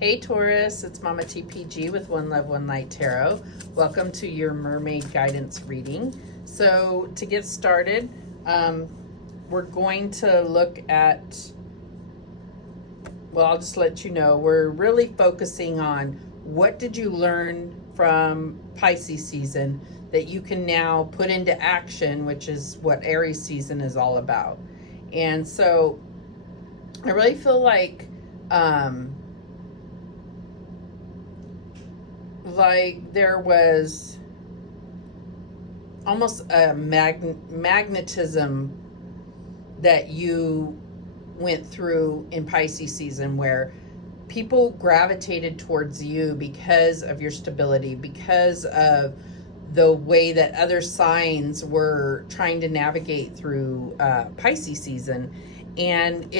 Hey Taurus, it's Mama TPG with One Love, One Light Tarot. Welcome to your mermaid guidance reading. So to get started, we're going to look at, well, I'll just let you know, we're really focusing on what did you learn from Pisces season that you can now put into action, which is what Aries season is all about. And so I really feel like there was almost a magnetism that you went through in Pisces season where people gravitated towards you because of your stability, because of the way that other signs were trying to navigate through Pisces season. And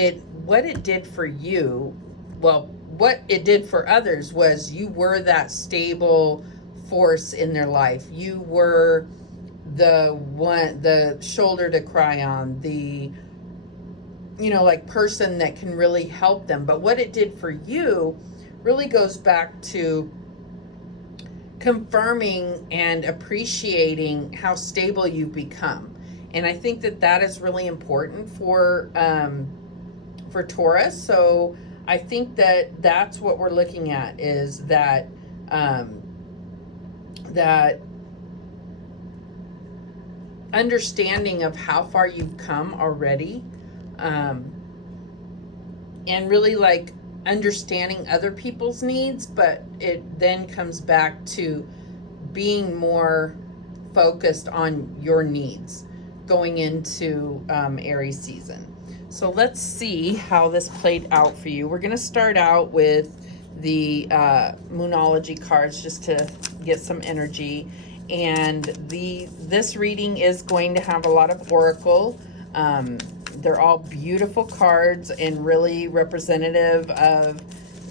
what it did for you, well, what it did for others was you were that stable force in their life. You were the shoulder to cry on, the person that can really help them. But what it did for you really goes back to confirming and appreciating how stable you've become. And I think that is really important for Taurus. So I think that's what we're looking at, is that that understanding of how far you've come already, and really understanding other people's needs, but it then comes back to being more focused on your needs going into Aries season. So let's see how this played out for you. We're going to start out with the Moonology cards just to get some energy. And this reading is going to have a lot of oracle. They're all beautiful cards and really representative of,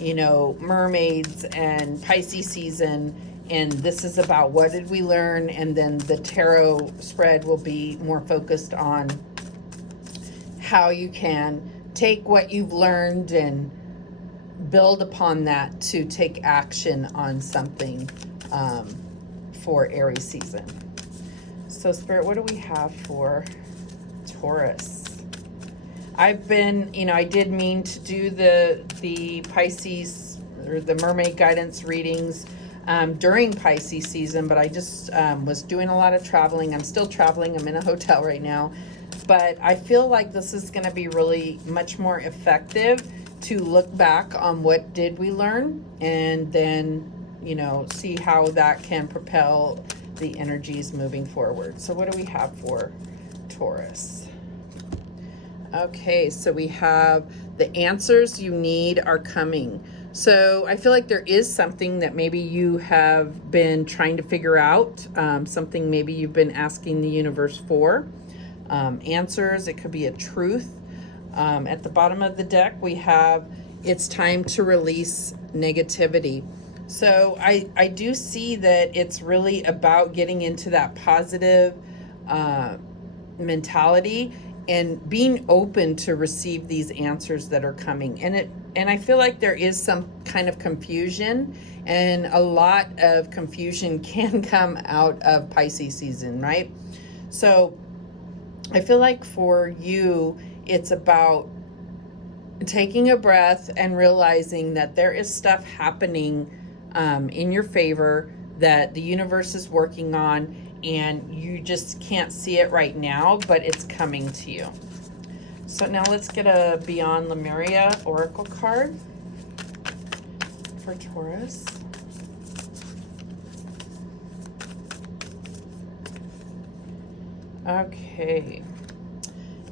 mermaids and Pisces season. And this is about what did we learn, and then the tarot spread will be more focused on how you can take what you've learned and build upon that to take action on something for Aries season. So Spirit, what do we have for Taurus? I did mean to do the Pisces or the mermaid guidance readings during Pisces season, but I just was doing a lot of traveling. I'm still traveling. I'm in a hotel right now. But I feel like this is going to be really much more effective to look back on what did we learn, and then, see how that can propel the energies moving forward. So what do we have for Taurus? Okay, so we have the answers you need are coming. So I feel like there is something that maybe you have been trying to figure out, something maybe you've been asking the universe for. Answers, it could be a truth. At the bottom of the deck, we have it's time to release negativity. So I do see that it's really about getting into that positive mentality and being open to receive these answers that are coming. And I feel like there is some kind of confusion, and a lot of confusion can come out of Pisces season, right? So I feel like for you, it's about taking a breath and realizing that there is stuff happening in your favor that the universe is working on, and you just can't see it right now, but it's coming to you. So now let's get a Beyond Lumeria oracle card for Taurus. Okay,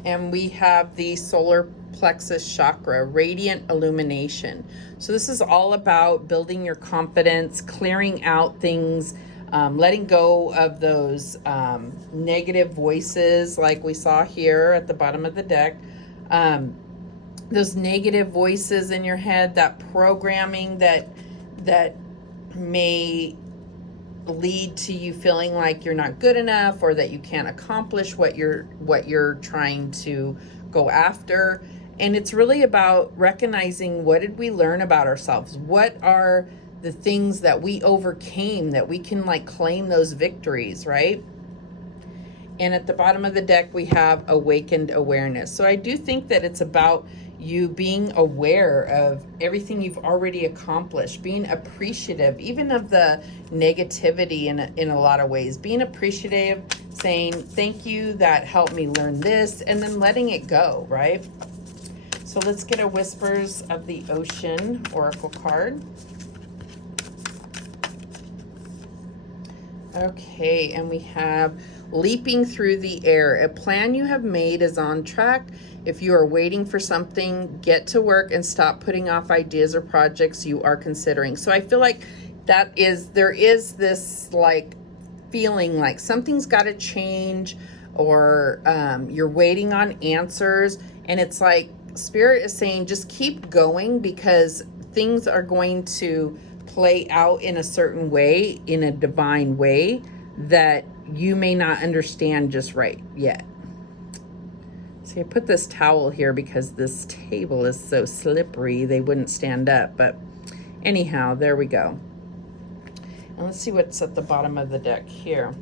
and we have the solar plexus chakra, radiant illumination. So this is all about building your confidence, clearing out things, letting go of those negative voices like we saw here at the bottom of the deck. Those negative voices in your head, that programming that may lead to you feeling like you're not good enough, or that you can't accomplish what you're trying to go after. And it's really about recognizing, what did we learn about ourselves? What are the things that we overcame that we can like claim those victories, right? And at the bottom of the deck, we have awakened awareness. So I do think that it's about you being aware of everything you've already accomplished, being appreciative, even of the negativity in a lot of ways, being appreciative, saying, thank you, that helped me learn this, and then letting it go, right? So let's get a Whispers of the Ocean Oracle card. Okay, and we have leaping through the air. A plan you have made is on track. If you are waiting for something, get to work and stop putting off ideas or projects you are considering. So I feel like there is this like feeling like something's got to change, or you're waiting on answers, and it's like Spirit is saying just keep going, because things are going to play out in a certain way, in a divine way that you may not understand just right yet. See, I put this towel here because this table is so slippery they wouldn't stand up, but anyhow, there we go. And let's see what's at the bottom of the deck here.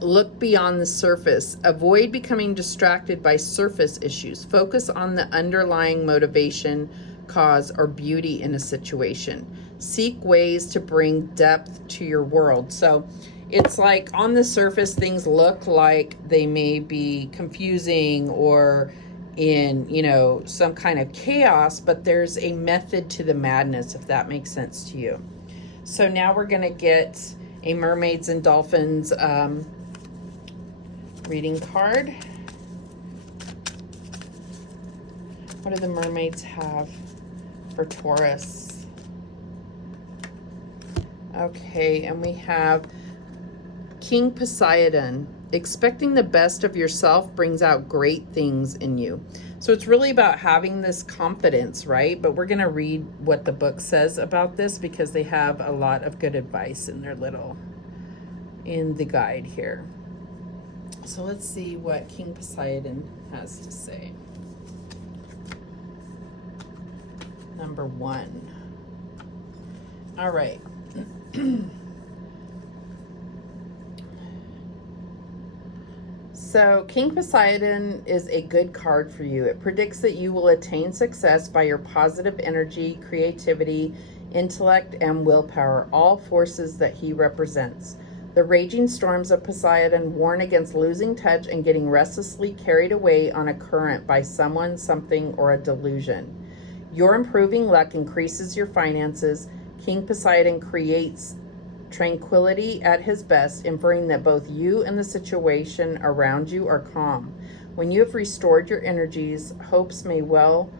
Look beyond the surface. Avoid becoming distracted by surface issues. Focus on the underlying motivation, cause, or beauty in a situation. Seek ways to bring depth to your world. So it's like on the surface, things look like they may be confusing or in, you know, some kind of chaos, but there's a method to the madness, if that makes sense to you. So now we're going to get a Mermaids and Dolphins reading card. What do the mermaids have for Taurus? Okay, and we have King Poseidon. Expecting the best of yourself brings out great things in you. So it's really about having this confidence, right? But we're going to read what the book says about this, because they have a lot of good advice in the guide here. So let's see what King Poseidon has to say. Number 1. All right. So King Poseidon is a good card for you. It predicts that you will attain success by your positive energy, creativity, intellect, and willpower, all forces that he represents. The raging storms of Poseidon warn against losing touch and getting restlessly carried away on a current by someone, something, or a delusion. Your improving luck increases your finances. King Poseidon creates tranquility at his best, inferring that both you and the situation around you are calm. When you have restored your energies, hopes may well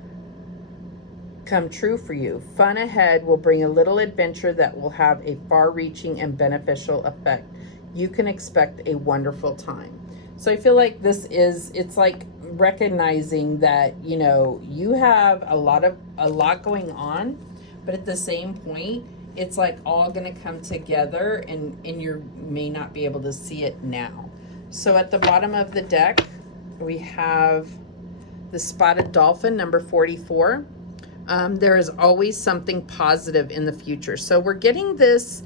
come true for you. Fun ahead will bring a little adventure that will have a far-reaching and beneficial effect. You can expect a wonderful time. So I feel like it's like recognizing that, you know, you have a lot going on, but at the same point, it's like all going to come together, and you may not be able to see it now. So at the bottom of the deck, we have the Spotted Dolphin, number 44. There is always something positive in the future. So we're getting this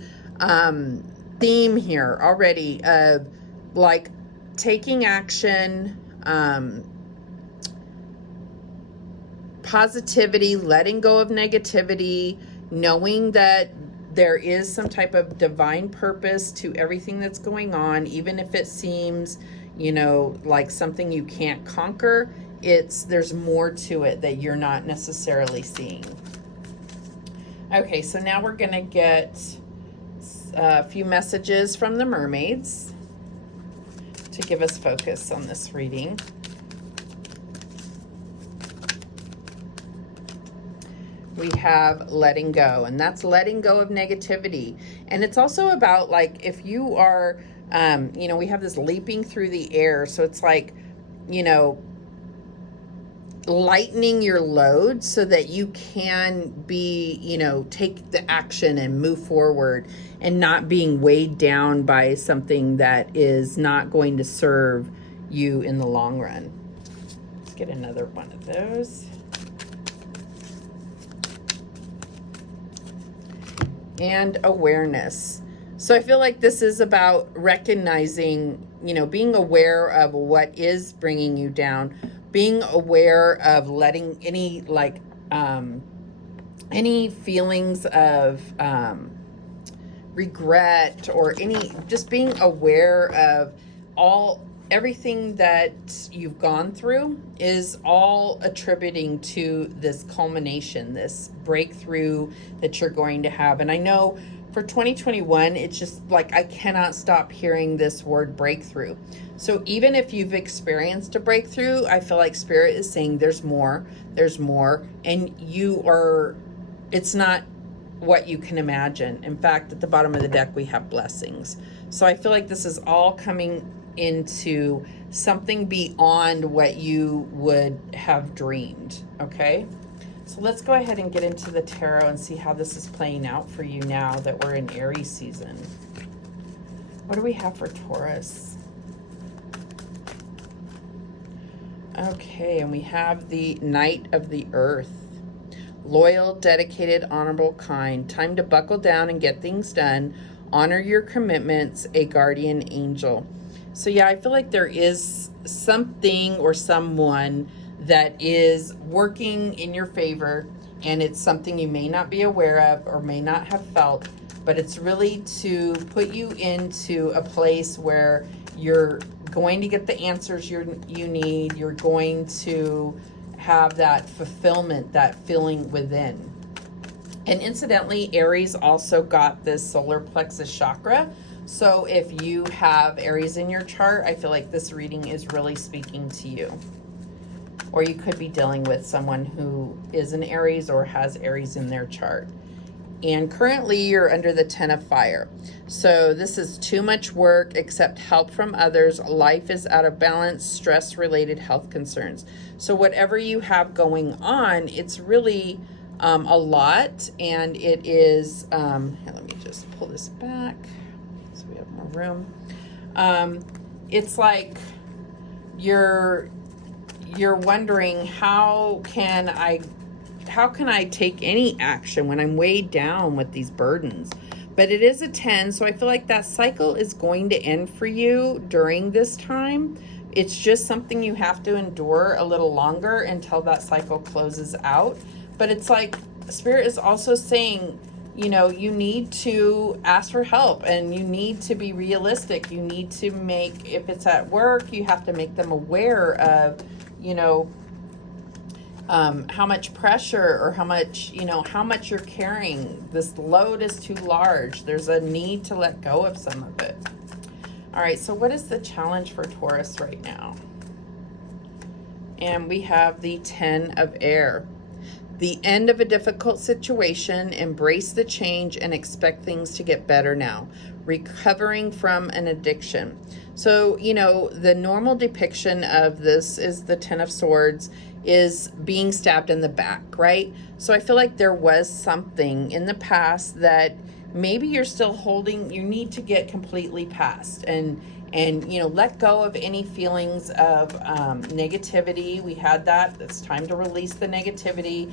theme here already of like taking action, positivity, letting go of negativity, knowing that there is some type of divine purpose to everything that's going on, even if it seems, you know, like something you can't conquer. There's more to it that you're not necessarily seeing. Okay, so now we're going to get a few messages from the mermaids to give us focus on this reading. We have letting go, and that's letting go of negativity. And it's also about, like, if you are, you know, we have this leaping through the air. So it's like, you know, lightening your load so that you can be, you know, take the action and move forward, and not being weighed down by something that is not going to serve you in the long run. Get another one of those. And awareness. So I feel like this is about recognizing, you know, being aware of what is bringing you down, being aware of letting any any feelings of regret or just being aware of everything that you've gone through is all attributing to this culmination, this breakthrough that you're going to have. And I know for 2021, it's just like I cannot stop hearing this word breakthrough. So even if you've experienced a breakthrough, I feel like Spirit is saying there's more, and it's not what you can imagine. In fact, at the bottom of the deck, we have blessings. So I feel like this is all coming into something beyond what you would have dreamed. Okay, so let's go ahead and get into the tarot and see how this is playing out for you now that we're in Aries season. What do we have for Taurus? Okay, and we have the Knight of the Earth. Loyal, dedicated, honorable, kind. Time to buckle down and get things done. Honor your commitments. A guardian angel. So yeah, I feel like there is something or someone that is working in your favor, and it's something you may not be aware of or may not have felt, but it's really to put you into a place where you're going to get the answers you need. You're going to have that fulfillment, that feeling within. And incidentally, Aries also got this solar plexus chakra. So if you have Aries in your chart, I feel like this reading is really speaking to you. Or you could be dealing with someone who is an Aries or has Aries in their chart. And currently you're under the 10 of fire. So this is too much work, accept help from others. Life is out of balance, stress-related health concerns. So whatever you have going on, it's really a lot. And it is, here, let me just pull this back so we have more room. It's like you're wondering, how can I take any action when I'm weighed down with these burdens? But it is a 10, so I feel like that cycle is going to end for you during this time. It's just something you have to endure a little longer until that cycle closes out. But it's like Spirit is also saying, you know, you need to ask for help and you need to be realistic. You need to make, if it's at work, you have to make them aware of, you know, how much pressure or how much you're carrying. This load is too large. There's a need to let go of some of it. All right, so what is the challenge for Taurus right now? And we have the 10 of air. The end of a difficult situation, embrace the change and expect things to get better now. Recovering from an addiction. So, you know, the normal depiction of this is the 10 of swords is being stabbed in the back, right? So I feel like there was something in the past that maybe you're still holding, you need to get completely past and you know, let go of any feelings of negativity. We had that. It's time to release the negativity.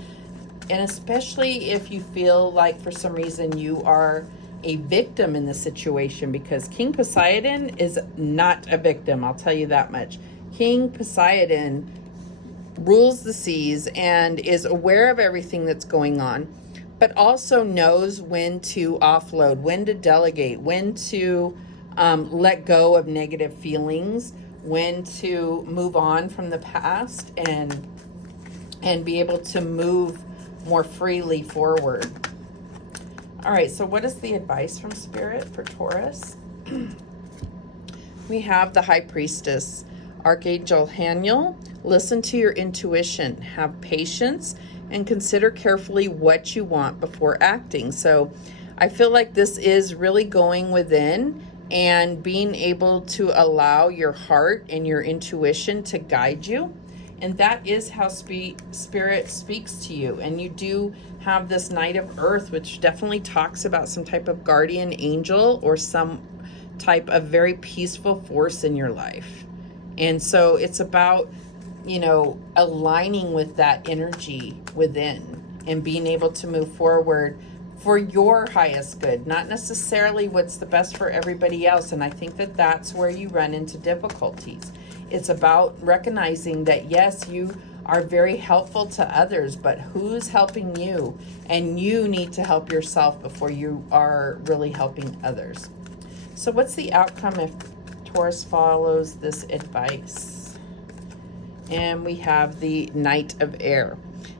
And especially if you feel like for some reason you are a victim in this situation, because King Poseidon is not a victim, I'll tell you that much. King Poseidon rules the seas and is aware of everything that's going on, but also knows when to offload, when to delegate, when to let go of negative feelings, when to move on from the past and be able to move more freely forward. All right, so what is the advice from Spirit for Taurus? We have the High Priestess, Archangel Haniel. Listen to your intuition, have patience, and consider carefully what you want before acting. So I feel like this is really going within and being able to allow your heart and your intuition to guide you. And that is how Spirit speaks to you. And you do have this Knight of Earth, which definitely talks about some type of guardian angel or some type of very peaceful force in your life. And so it's about you know, aligning with that energy within and being able to move forward for your highest good, not necessarily what's the best for everybody else. And I think that that's where you run into difficulties. It's about recognizing that, yes, you are very helpful to others, but who's helping you? And you need to help yourself before you are really helping others. So what's the outcome if Taurus follows this advice? And we have the Knight of Air.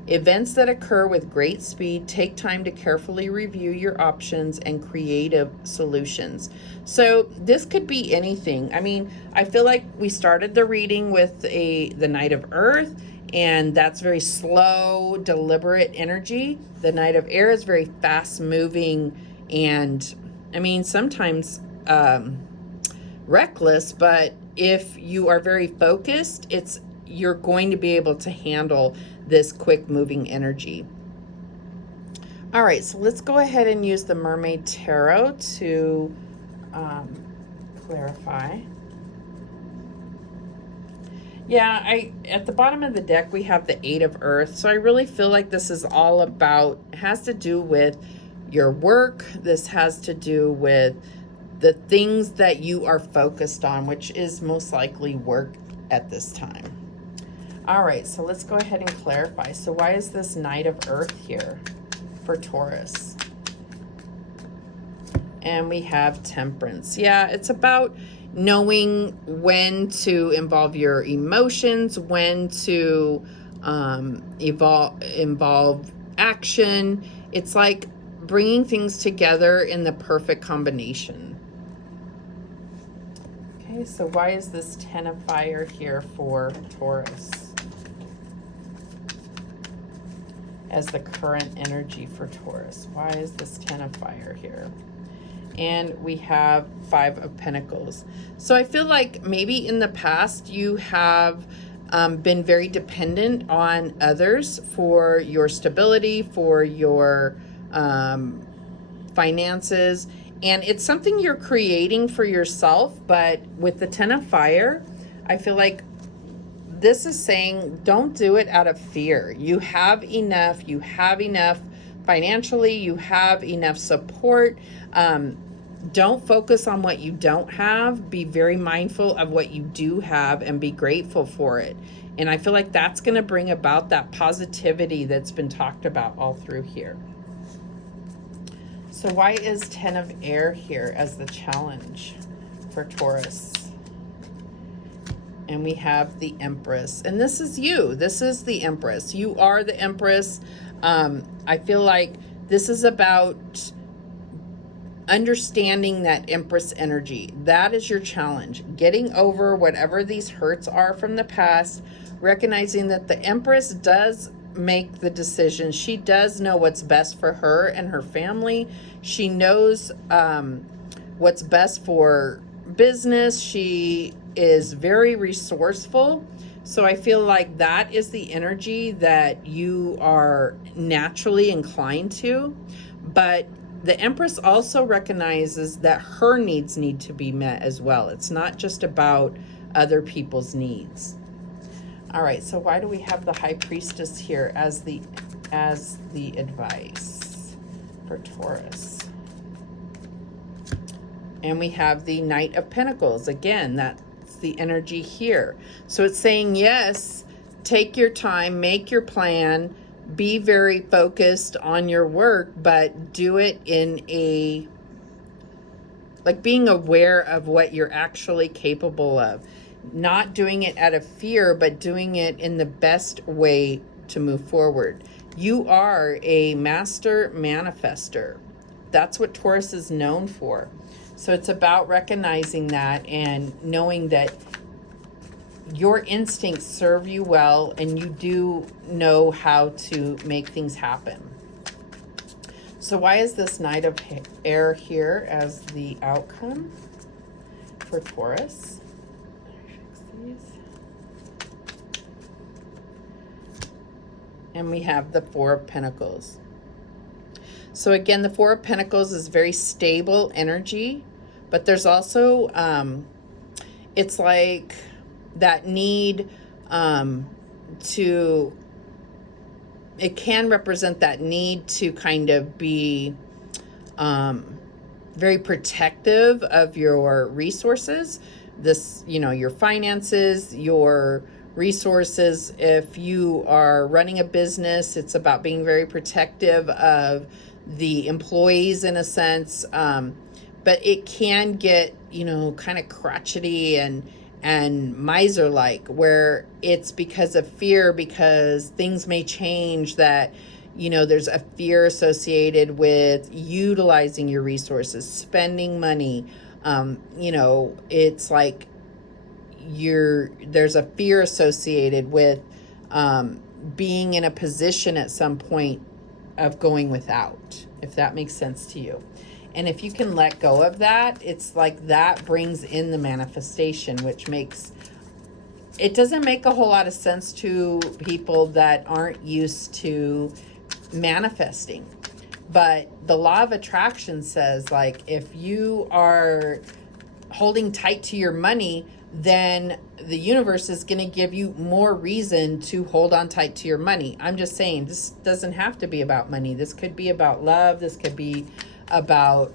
Events that occur with great speed take time to carefully review your options and creative solutions. So this could be anything. I mean, I feel like we started the reading with the Knight of Earth, and that's very slow, deliberate energy. The Knight of Air is very fast moving, and I mean, sometimes reckless, but if you are very focused, you're going to be able to handle this quick moving energy. All right, so let's go ahead and use the Mermaid Tarot to clarify. Yeah, at the bottom of the deck, we have the Eight of Earth. So I really feel like this is all about, has to do with your work. This has to do with the things that you are focused on, which is most likely work at this time. All right, so let's go ahead and clarify. So why is this Knight of Earth here for Taurus? And we have Temperance. Yeah, it's about knowing when to involve your emotions, when to involve action. It's like bringing things together in the perfect combination. Okay, so why is this Ten of Fire here for Taurus as the current energy for Taurus? Why is this Ten of Fire here? And we have Five of Pentacles. So I feel like maybe in the past you have been very dependent on others for your stability, for your finances. And it's something you're creating for yourself. But with the Ten of Fire, I feel like this is saying don't do it out of fear. You have enough. You have enough financially. You have enough support. Don't focus on what you don't have. Be very mindful of what you do have and be grateful for it. And I feel like that's going to bring about that positivity that's been talked about all through here. So why is Ten of Air here as the challenge for Taurus? And we have the Empress. And this is you. This is the Empress. You are the Empress. I feel like this is about understanding that Empress energy. That is your challenge. Getting over whatever these hurts are from the past. Recognizing that the Empress does make the decision. She does know what's best for her and her family. She knows what's best for business. She is very resourceful. So I feel like that is the energy that you are naturally inclined to. But the Empress also recognizes that her needs need to be met as well. It's not just about other people's needs. All right, so why do we have the High Priestess here as the advice for Taurus? And we have the Knight of Pentacles. Again, that's the energy here. So it's saying, yes, take your time, make your plan, be very focused on your work, but do it in a, like being aware of what you're actually capable of. Not doing it out of fear, but doing it in the best way to move forward. You are a master manifester. That's what Taurus is known for. So it's about recognizing that and knowing that your instincts serve you well and you do know how to make things happen. So why is this Knight of Air here as the outcome for Taurus? And we have the Four of Pentacles. So again, the Four of Pentacles is very stable energy, but there's also, it's like that need it can represent that need to kind of be very protective of your resources, your finances, your resources. If you are running a business, it's about being very protective of the employees in a sense. But it can get, kind of crotchety and miser-like, where it's because of fear, because things may change, that there's a fear associated with utilizing your resources, spending money. It's like there's a fear associated with being in a position at some point of going without, if that makes sense to you. And if you can let go of that, it's like that brings in the manifestation, which it doesn't make a whole lot of sense to people that aren't used to manifesting. But the law of attraction says, like, if you are holding tight to your money, then the universe is going to give you more reason to hold on tight to your money. I'm just saying, this doesn't have to be about money. This could be about love. This could be about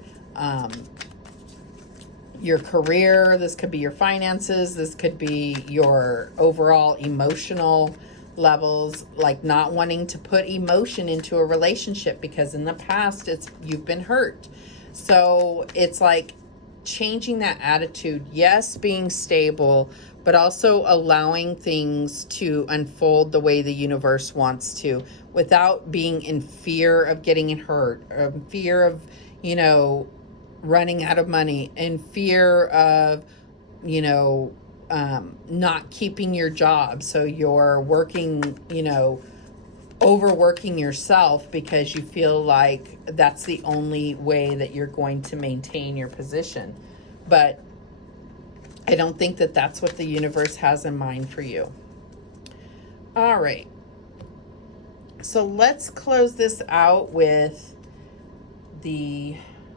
your career. This could be your finances. This could be your overall emotional levels, like not wanting to put emotion into a relationship because in the past you've been hurt. So it's like changing that attitude. Yes, being stable, but also allowing things to unfold the way the universe wants to, without being in fear of getting hurt, or fear of running out of money, and fear of not keeping your job. So you're working, overworking yourself because you feel like that's the only way that you're going to maintain your position. But I don't think that that's what the universe has in mind for you. All right. So let's close this out with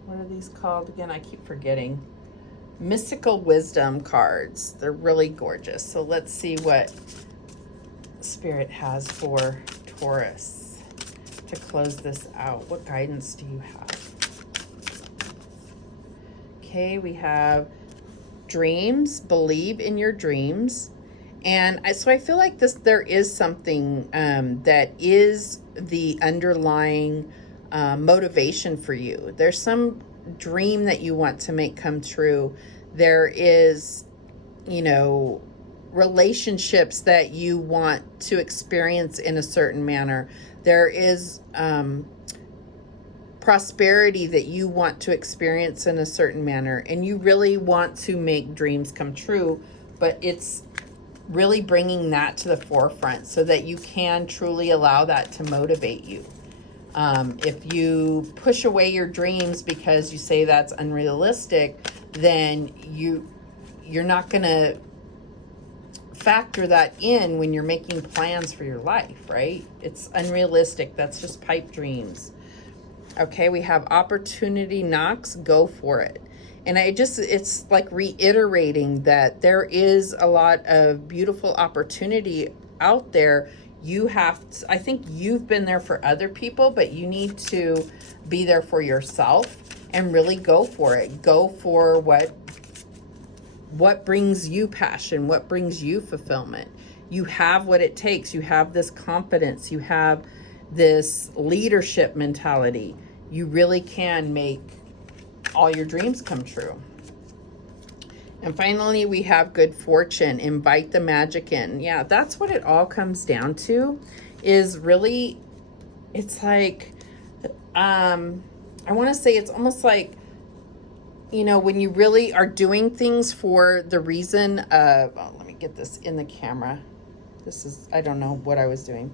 what are these called again? I keep forgetting. Mystical wisdom cards. They're really gorgeous. So let's see what Spirit has for Taurus to close this out. What guidance do you have? Okay, we have dreams. Believe in your dreams. And so I feel like there is something that is the underlying motivation for you. There's some dream that you want to make come true. There is, relationships that you want to experience in a certain manner. There is prosperity that you want to experience in a certain manner. And you really want to make dreams come true, but it's really bringing that to the forefront so that you can truly allow that to motivate you. If you push away your dreams because you say that's unrealistic, then you're not going to factor that in when you're making plans for your life, right? It's unrealistic. That's just pipe dreams. Okay, we have opportunity knocks, go for it. And it's like reiterating that there is a lot of beautiful opportunity out there. I think you've been there for other people, but you need to be there for yourself and really go for it. Go for what brings you passion, what brings you fulfillment. You have what it takes. You have this confidence. You have this leadership mentality. You really can make all your dreams come true. And finally, we have good fortune. Invite the magic in. Yeah, that's what it all comes down to, is really, it's like, I want to say it's almost like, when you really are doing things for the reason of, let me get this in the camera. I don't know what I was doing.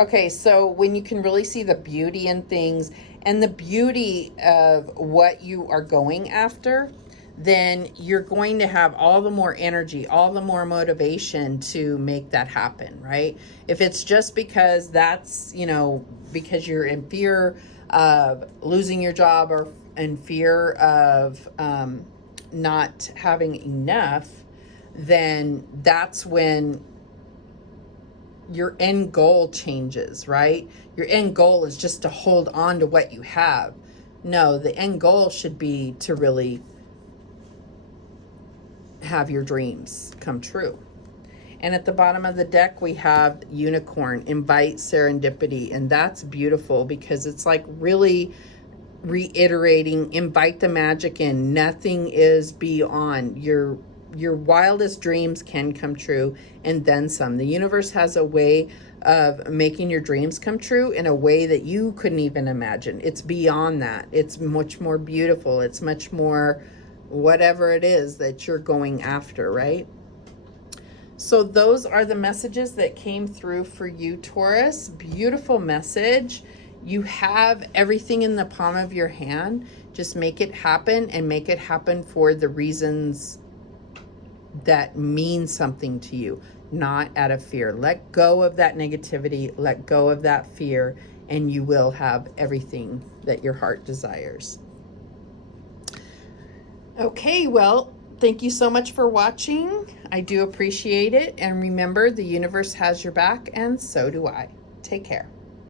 Okay, so when you can really see the beauty in things and the beauty of what you are going after, then you're going to have all the more energy, all the more motivation to make that happen, right? If it's just because because you're in fear of losing your job or in fear of not having enough, then that's when your end goal changes, right? Your end goal is just to hold on to what you have. No, the end goal should be to really have your dreams come true. And at the bottom of the deck, we have Unicorn, invite serendipity. And that's beautiful because it's like really reiterating, invite the magic in. Nothing is beyond. Your wildest dreams can come true, and then some. The universe has a way of making your dreams come true in a way that you couldn't even imagine. It's beyond that. It's much more beautiful. It's much more whatever it is that you're going after, right? So those are the messages that came through for you, Taurus. Beautiful message. You have everything in the palm of your hand. Just make it happen, and make it happen for the reasons that mean something to you, not out of fear. Let go of that negativity, let go of that fear, and you will have everything that your heart desires. Okay, well, thank you so much for watching. I do appreciate it. And remember, the universe has your back, and so do I. Take care.